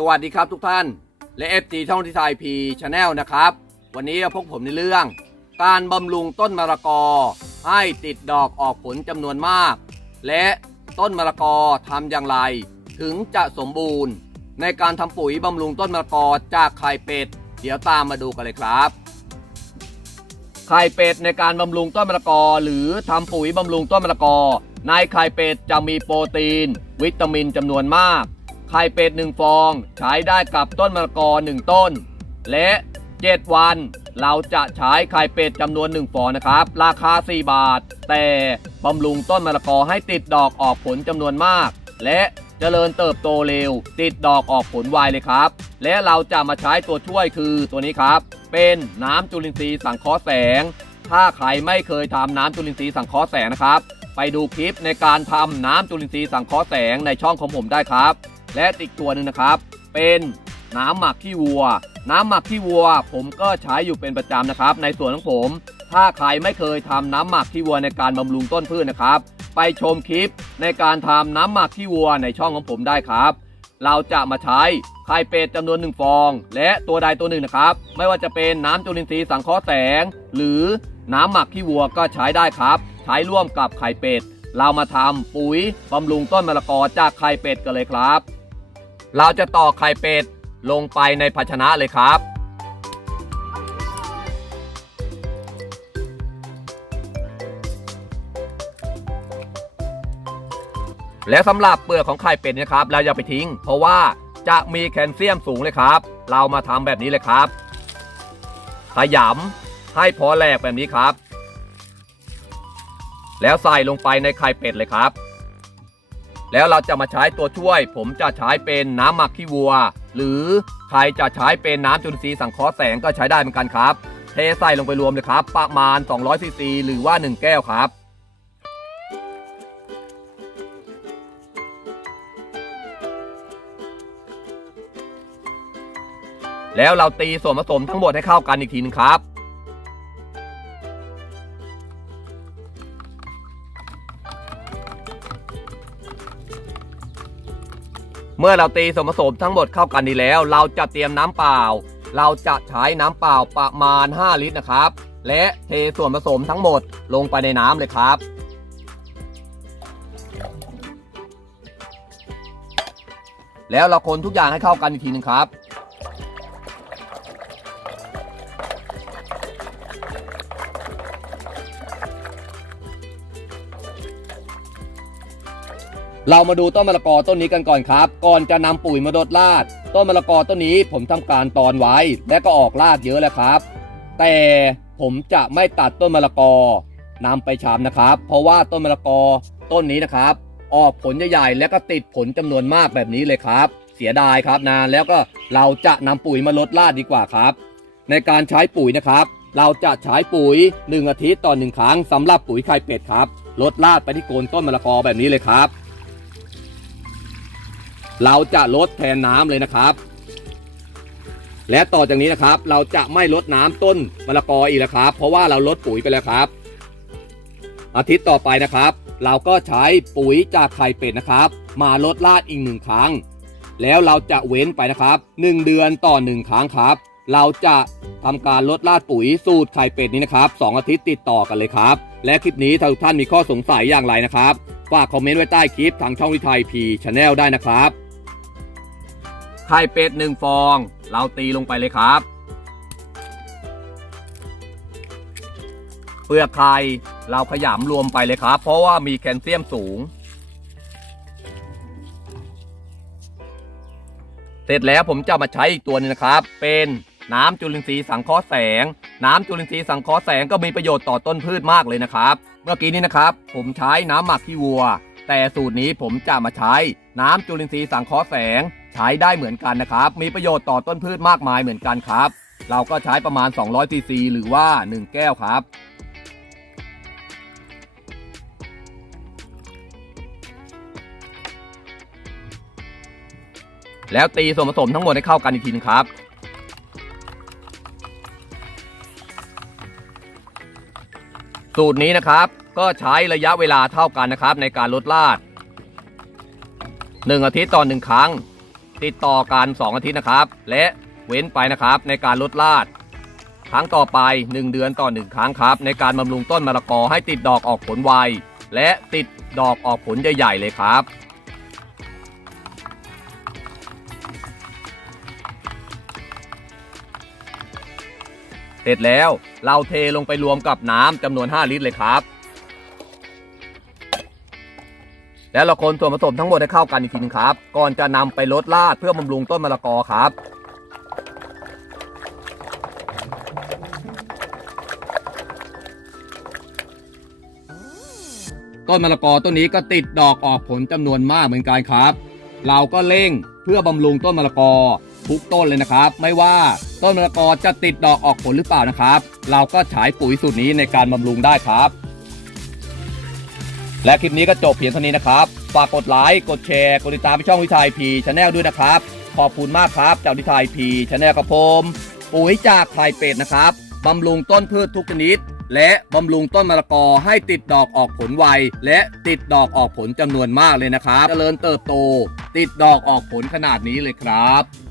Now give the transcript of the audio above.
สวัสดีครับทุกท่าน และ FG ช่องที่ไทยพีชาแนลนะครับ วันนี้พวกผมในเรื่อง การบำรุงต้นมะละกอ ให้ติดดอกออกผลจำนวนมาก และต้นมะละกอทำอย่างไร ถึงจะสมบูรณ์ ในการทำปุ๋ยบำรุงต้นมะละกอจากไข่เป็ด เดี๋ยวตามมาดูกันเลยครับไข่เป็ดในการบำรุงต้นมะละกอ หรือทำปุ๋ยบำรุงต้นมะละกอ ในไข่เป็ดจะมีโปรตีน วิตามินจำนวนมาก ไข่เป็ดหนึ่งฟอง ใช้ได้กับต้นมะละกอหนึ่งต้น และ 7 วัน เราจะใช้ไข่เป็ดจำนวน 1 ฟองนะครับ ราคา 4 บาท แต่บำรุงต้นมะละกอให้ติดดอกออกผลจำนวนมาก และเจริญเติบโตเร็ว ติดดอกออกผลไวเลยครับ และเราจะมาใช้ตัวช่วยคือตัวนี้ครับ เป็นน้ำจุลินทรีย์สังเคราะห์แสง ถ้าใครไม่เคยทำน้ำจุลินทรีย์สังเคราะห์แสงนะครับ ไปดูคลิปในการทำน้ำจุลินทรีย์สังเคราะห์แสงในช่องของผมได้ครับ และอีกตัวหนึ่งนะครับ เป็นน้ำหมักขี้วัว น้ำหมักขี้วัว ผมก็ใช้อยู่เป็นประจำนะครับ ในส่วนของผม ถ้าใครไม่เคยทำน้ำหมักขี้วัวในการบำรุงต้นพืชนะครับ ไปชมคลิปในการทำน้ำหมักขี้วัวในช่องของผมได้ครับ เราจะมาใช้ไข่เป็ดจำนวนหนึ่งฟอง และตัวใดตัวหนึ่งนะครับ ไม่ว่าจะเป็นน้ำจุลินทรีย์สังเคราะห์แสง หรือน้ำหมักขี้วัวก็ใช้ได้ครับ ใช้ร่วมกับไข่เป็ดเรามาทำปุ๋ยบำรุงต้นมะละกอจากไข่เป็ดกันเลยครับ เราจะต่อไข่เป็ดลงไปในภาชนะเลยครับ แล้วสำหรับเปลือกของไข่เป็ดนยครับ เราอย่าไปทิ้ง เพราะว่าจะมีแคลเซียมสูงเลยครับ เรามาทำแบบนี้เลยครับ ขยำให้พอแหลกแบบนี้ครับ แล้วใส่ลงไปในไข่เป็ดเลยครับ แล้วเราจะมาใช้ตัวช่วย ผมจะใช้เป็นน้ำหมักขี้วัว หรือใครจะใช้เป็นน้ำจุลทรีย์สังเคราะห์แสงก็ใช้ได้เหมือนกันครับ เทใส่ลงไปรวมเลยครับ ประมาณ 200ซีซีหรือว่า 1 แก้วครับแล้วเราตีส่วนผสมทั้งหมดให้เข้ากันอีกทีนึงครับ เมื่อเราตีส่วนผสมทั้งหมดเข้ากันดีแล้ว เราจะเตรียมน้ำเปล่า เราจะใช้น้ำเปล่าประมาณ 5 ลิตรนะครับ และเทส่วนผสมทั้งหมดลงไปในน้ำเลยครับ แล้วเราคนทุกอย่างให้เข้ากันอีกทีหนึงครับ เรามาดูต้นมะละกอต้นนี้กันก่อนครับ ก่อนจะนำปุ๋ยมาดดลาด ต้นมะละกอต้นนี้ผมทำการตอนไว้ และก็ออกลาดเยอะแล้วครับ แต่ผมจะไม่ตัดต้นมะละกอนำไปชามนะครับ เพราะว่าต้นมะละกอต้นนี้นะครับ ออกผลใหญ่ๆและก็ติดผลจำนวนมากแบบนี้เลยครับ เสียดายครับนานแล้วก็เราจะนำปุ๋ยมาลดลาดดีกว่าครับ ในการใช้ปุ๋ยนะครับ เราจะใช้ปุ๋ย 1 อาทิตย์ต่อหนึ่งครั้งสำหรับปุ๋ยไข่เป็ดครับลดลาดไปที่โคนต้นมะละกอแบบนี้เลยครับ เราจะลดแทนน้ำเลยนะครับ และต่อจากนี้นะครับ เราจะไม่ลดน้ำต้นมะละกออีกแล้วครับ เพราะว่าเราลดปุ๋ยไปแล้วครับ อาทิตย์ต่อไปนะครับ เราก็ใช้ปุ๋ยจากไข่เป็ดนะครับ มาลดลาดอีกหนึ่งครั้ง แล้วเราจะเว้นไปนะครับ 1 เดือนต่อ 1 ครั้งครับ เราจะทำการลดลาดปุ๋ยสูตรไข่เป็ดนี้นะครับสองอาทิตย์ติดต่อกันเลยครับ และคลิปนี้ถ้าทุกท่านมีข้อสงสัยอย่างไรนะครับฝากคอมเมนต์ไว้ใต้คลิปทางช่องวิทยพีชาแนลได้นะครับ ไข่เป็ดหนึ่งฟอง เราตีลงไปเลยครับ เปลือกไข่เราขยำรวมไปเลยครับ เพราะว่ามีแคลเซียมสูง เสร็จแล้วผมจะมาใช้อีกตัวนึงนะครับ เป็นน้ำจุลินทรีย์สังเคราะห์แสง น้ำจุลินทรีย์สังเคราะห์แสงก็มีประโยชน์ต่อต้นพืชมากเลยนะครับ เมื่อกี้นี้นะครับ ผมใช้น้ำหมักขี้วัว แต่สูตรนี้ผมจะมาใช้น้ำจุลินทรีย์สังเคราะห์แสง ใช้ได้เหมือนกันนะครับ มีประโยชน์ต่อต้นพืชมากมายเหมือนกันครับ เราก็ใช้ประมาณ 200ซีซีหรือว่า 1 แก้วครับแล้วตีส่วนผสมทั้งหมดให้เข้ากันอีกทีนึงครับ สูตรนี้นะครับก็ใช้ระยะเวลาเท่ากันนะครับในการลดลาด1อาทิตย์ต่อ1ครั้ง ติดต่อกัน 2 อาทิตย์นะครับ และเว้นไปนะครับในการลดลาด ครั้งต่อไป 1 เดือนต่อ 1 ครั้งครับ ในการบำรุงต้นมะละกอให้ติดดอกออกผลไว และติดดอกออกผลใหญ่ๆเลยครับเสร็จแล้วเราเทลงไปรวมกับน้ำจำนวน 5 ลิตรเลยครับ แล้วเราคนส่วนผสมทั้งหมดให้เข้ากันอีกทีนึงครับ ก่อนจะนำไปลดลาดเพื่อบำรุงต้นมะละกอครับต้นมะละกอต้นนี้ก็ติดดอกออกผลจำนวนมากเหมือนกันครับ เราก็เร่งเพื่อบำรุงต้นมะละกอทุกต้นเลยนะครับ ไม่ว่าต้นมะละกอจะติดดอกออกผลหรือเปล่านะครับ เราก็ฉายปุ๋ยสูตรนี้ในการบำรุงได้ครับ และคลิปนี้ก็จบเพียงเท่านี้นะครับ ฝากกดไลค์ กดแชร์ กดติดตามช่องวิชัยพีชาแนลด้วยนะครับ ขอบคุณมากครับจากวิชัยพีชาแนลกับผม ปุ๋ยจากไข่เป็ดนะครับ บำรุงต้นพืชทุกชนิด และบำรุงต้นมะละกอให้ติดดอกออกผลไว และติดดอกออกผลจำนวนมากเลยนะครับ เจริญเติบโต ติดดอกออกผลขนาดนี้เลยครับ